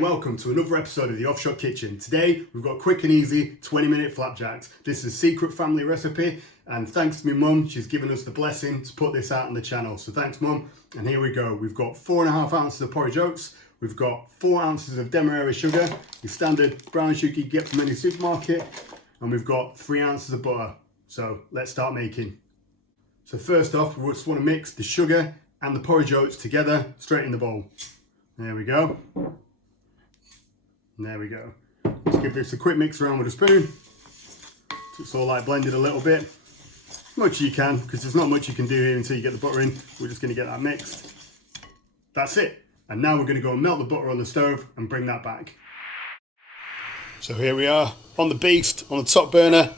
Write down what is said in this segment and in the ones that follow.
and welcome to another episode of the Offshot Kitchen. Today we've got quick and easy 20-minute flapjacks. This is a secret family recipe, and thanks to my mum, she's given us the blessing to put this out on the channel. So thanks mum, and here we go. We've got 4.5 ounces of porridge oats, we've got 4 ounces of demerara sugar, your standard brown sugar you get from any supermarket, and we've got 3 ounces of butter. So let's start making. So first off, we just want to mix the sugar and the porridge oats together straight in the bowl. There we go. And there we go. Let's give this a quick mix around with a spoon. So it's all like blended a little bit. As much as you can, because there's not much you can do here until you get the butter in. We're just going to get that mixed. That's it. And now we're going to go and melt the butter on the stove and bring that back. So here we are on the beast, on the top burner.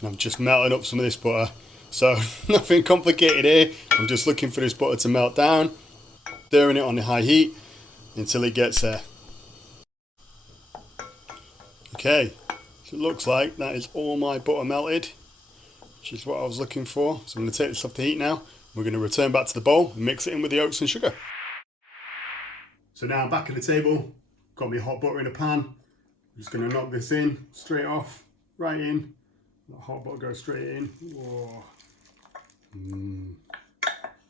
And I'm just melting up some of this butter. So nothing complicated here. I'm just looking for this butter to melt down. Stirring it on the high heat until it gets there. Okay, so it looks like that is all my butter melted, which is what I was looking for. So I'm going to take this off the heat now. We're going to return back to the bowl and mix it in with the oats and sugar. So now I'm back at the table, got my hot butter in a pan. I'm just going to knock this in, straight off, right in. The hot butter goes straight in. Whoa.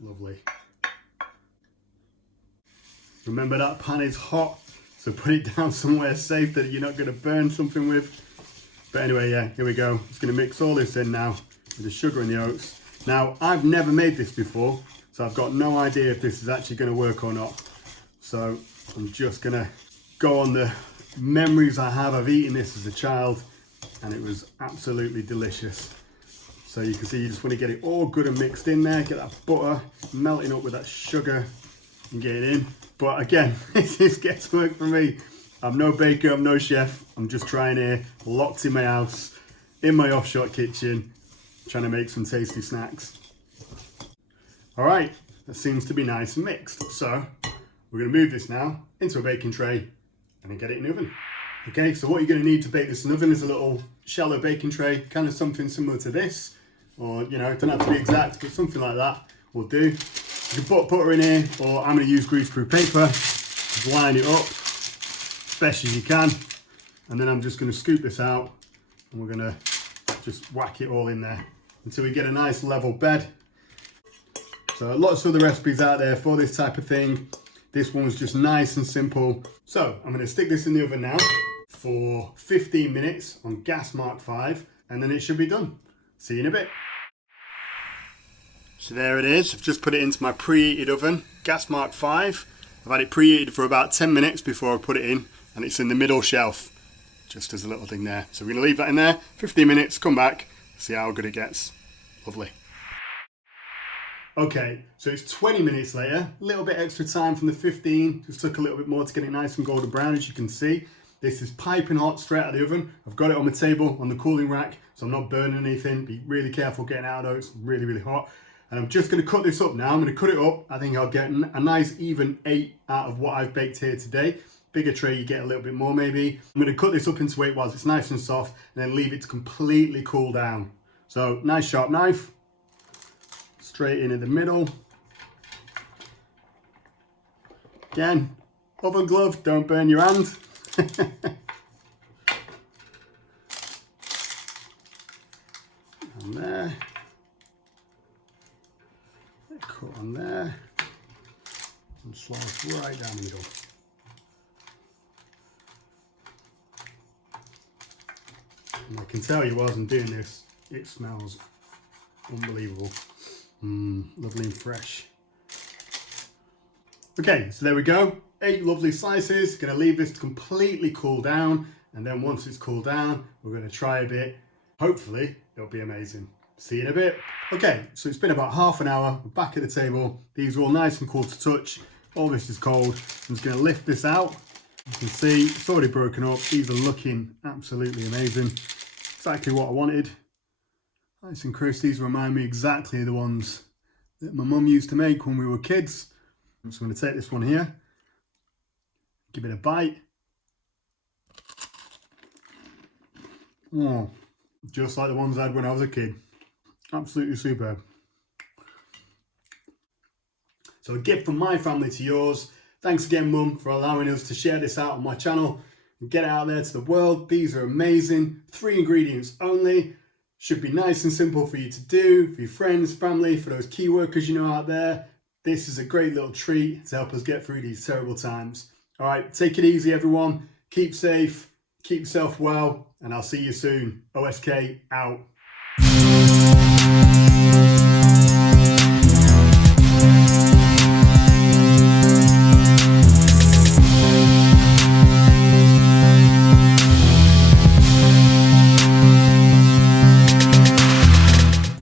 Lovely. Remember that pan is hot, so put it down somewhere safe that you're not going to burn something with. But anyway, yeah, here we go. Just going to mix all this in now with the sugar and the oats. Now, I've never made this before, so I've got no idea if this is actually going to work or not. So I'm just going to go on the memories I have of eating this as a child, and it was absolutely delicious. So you can see you just want to get it all good and mixed in there, get that butter melting up with that sugar and get it in. But again, this gets work for me. I'm no baker, I'm no chef. I'm just trying here, locked in my house, in my offshore kitchen, trying to make some tasty snacks. All right, that seems to be nice and mixed. So we're gonna move this now into a baking tray and then get it in the oven. Okay, so what you're gonna need to bake this in the oven is a little shallow baking tray, kind of something similar to this, or it don't have to be exact, but something like that will do. You can put butter in here, or I'm going to use greaseproof paper, just line it up as best as you can, and then I'm just going to scoop this out, and we're going to just whack it all in there until we get a nice level bed. So lots of other recipes out there for this type of thing. This one's just nice and simple. So I'm going to stick this in the oven now for 15 minutes on gas mark 5, and then it should be done. See you in a bit. So there it is. I've just put it into my preheated oven, gas mark 5. I've had it preheated for about 10 minutes before I put it in, and it's in the middle shelf, just as a little thing there. So we're going to leave that in there, 15 minutes, come back, see how good it gets. Lovely. Okay, so it's 20 minutes later, a little bit extra time from the 15, just took a little bit more to get it nice and golden brown, as you can see. This is piping hot straight out of the oven. I've got it on my table on the cooling rack, so I'm not burning anything. Be really careful getting it out of it. It's really, really hot. And I'm just going to cut this up now. I'm going to cut it up. I think I'll get a nice even 8 out of what I've baked here today. Bigger tray, you get a little bit more maybe. I'm going to cut this up into 8 whilst it's nice and soft, and then leave it to completely cool down. So nice sharp knife, straight in the middle. Again, oven glove, don't burn your hand. And there. Cut on there and slice right down the middle. And I can tell you while I'm doing this, it smells unbelievable. Lovely and fresh. Okay, so there we go. 8 lovely slices. Gonna leave this to completely cool down, and then once it's cooled down, we're gonna try a bit. Hopefully, it'll be amazing. See you in a bit. Okay, so it's been about half an hour. We're back at the table. These are all nice and cool to touch. All this is cold. I'm just going to lift this out. You can see it's already broken up. These are looking absolutely amazing. Exactly what I wanted. Nice and crisp. These remind me exactly of the ones that my mum used to make when we were kids. I'm just going to take this one here. Give it a bite. Oh, just like the ones I had when I was a kid. Absolutely superb. So a gift from my family to yours. Thanks again, Mum, for allowing us to share this out on my channel and get it out there to the world. These are amazing. 3 ingredients only. Should be nice and simple for you to do, for your friends, family, for those key workers you know out there. This is a great little treat to help us get through these terrible times. All right, take it easy, everyone. Keep safe, keep yourself well, and I'll see you soon. OSK out.